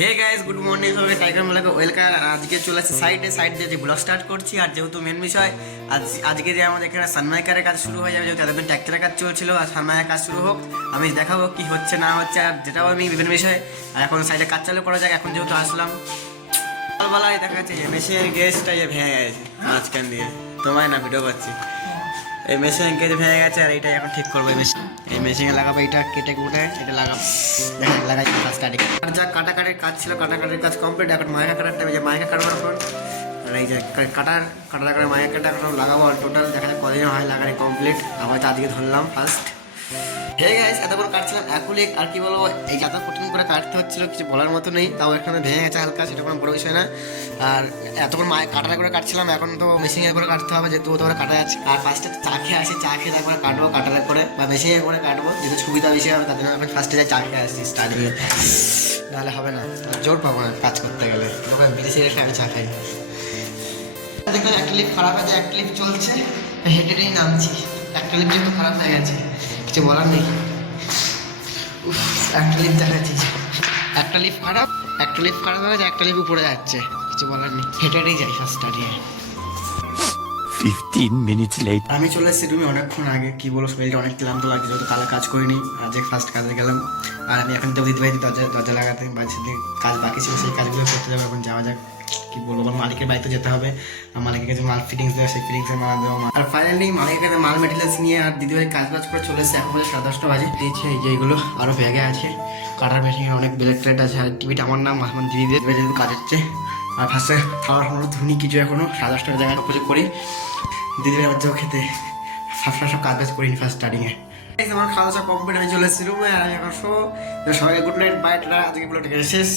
হে guys, good morning সবাইকে। Tiger মেলাকে welcome. আজকে চলে আসছে সাইড দিয়ে যে ব্লগ স্টার্ট করছি। আর যেহেতু মেন বিষয় আজকে যে আমাদের এখানে সানমাইকারের কাজ শুরু হয়ে যাবে, যেহেতু এতদিন ট্র্যাক্টরের কাজ চলছিল, আর সানমাইকার কাজ শুরু হোক, আমি দেখাবো কি হচ্ছে না হচ্ছে, আর যেটাও আমি বিভিন্ন বিষয়। আর এখন সাইডে কাজ চালু করা যাক। এখন যেহেতু আসলাম সকালবেলায়, দেখা যাচ্ছে যে মেশিনের গেজটা ভেঙে গেছে মাঝখান দিয়ে, তোমায় না ভিডিও পাচ্ছি। এই মেশিনের গেজ ভেঙে গেছে, আর এটা এখন ঠিক করবো। এই মেশিনে লাগাবো, এটা কেটে কুটে এটা লাগাবো, দেখেন লাগাই স্টার্টিং। আর যা কাটাকাটির কাজ ছিল, কাটাকাটির কাজ কমপ্লিট। এখন মাইকা কাটার টাইমে যে মাইকা কাটবার পর, আর এই যে কাটার করে মাইকা কাটা এখন লাগাবো। আর টোটাল দেখা যায় কদিন হয় লাগানি কমপ্লিট। আমার তো আজকে ধরলাম ফার্স্ট। হে গাইস, এতক্ষণ কাটছিলাম অ্যাকুলিক। আর কি বলবো, এই এত কঠিন করে কাটতে হচ্ছিল, কিছু বলার মতো নেই। তাও এখানে ভেঙে গেছে হালকা, সেটা কোনো বড় বিষয় না। আর এতক্ষণ কাটার করে কাটছিলাম, এখন তো মেশিনে করে কাটতে হবে, যেহেতু ওটা কাটা যাচ্ছে। আর ফার্স্টে চা খেয়ে আসি, চা খেয়ে তারপরে কাটবো কাটার করে, বা মেশিনে করে কাটবো, যেহেতু সুবিধা বেশি হবে। তার জন্য এখন ফার্স্টে যাই চা খেয়ে আসছি স্টার্টিংয়ে, নাহলে হবে না, জোর পাবো না কাজ করতে গেলে। বিদেশি রেখে আমি চা খাই। দেখলাম একটা লিফট খারাপ আছে, একটা লিফট চলছে, হেঁটে হেঁটেই নামছি। একটা লিফট যেহেতু খারাপ হয়ে গেছে, কিছু বলার নেই। একটা লিফট দেখাচ্ছি, একটা লিফট খারাপ হয়ে গেছে, একটা লিফট উপরে যাচ্ছে, কিছু বলার নেই। হেঁটে হেঁটেই যাই ফার্স্ট স্টার্টিংয়ে। 15 minutes later. আমি চলে এসেছি রুমে অনেকক্ষণ আগে। কি বলো, শরীরটা অনেক ক্লান্ত লাগছে, যেহেতু কালে কাজ করিনি, আজকে ফার্স্ট কাজে গেলাম। আর আমি এখন যাবো দিদিভাই দরজা লাগাতে, বা সেদিন কাজ বাকি ছিল, সেই কাজগুলো করতে যাবো। এখন যাওয়া যাক। কি বলবো, আমার মালিকের বাড়িতে যেতে হবে, আর মালিকের কাছে মাল ফিটিংস দেওয়া, সেই ফিটিংসের মাল দেওয়া। আর ফাইনালি মালিকের কাছে মাল মেটেরিয়ালস নিয়ে আর দিদিভাই কাজ করে চলে এসেছে। এখন বলে 10:30 বাজে দিয়েছে। এই যে এইগুলো আরও ব্যাগে আছে, কাটার মেশিনে অনেক ব্লেড ট্রেড আছে। আর টিভিটা আমার নাম আমার দিদিদের, যেহেতু কাজ হচ্ছে। আর ফার্স্টে খাওয়ার সময় ধুনি কিছু এখনো 10:30 জায়গায় উপযোগ করি। দিদিভাই আবার যাও খেতে, সব কাজ বাজ করিনি ফার্স্ট স্টার্টিংয়ে। আমার খাওয়া দাওয়া কমপ্লিট, আমি চলে এসেছি রুমে। আর আমি এখন সবাইকে গুড নাইট, বাই, টাটা। আজকে ব্লগটা শেষ।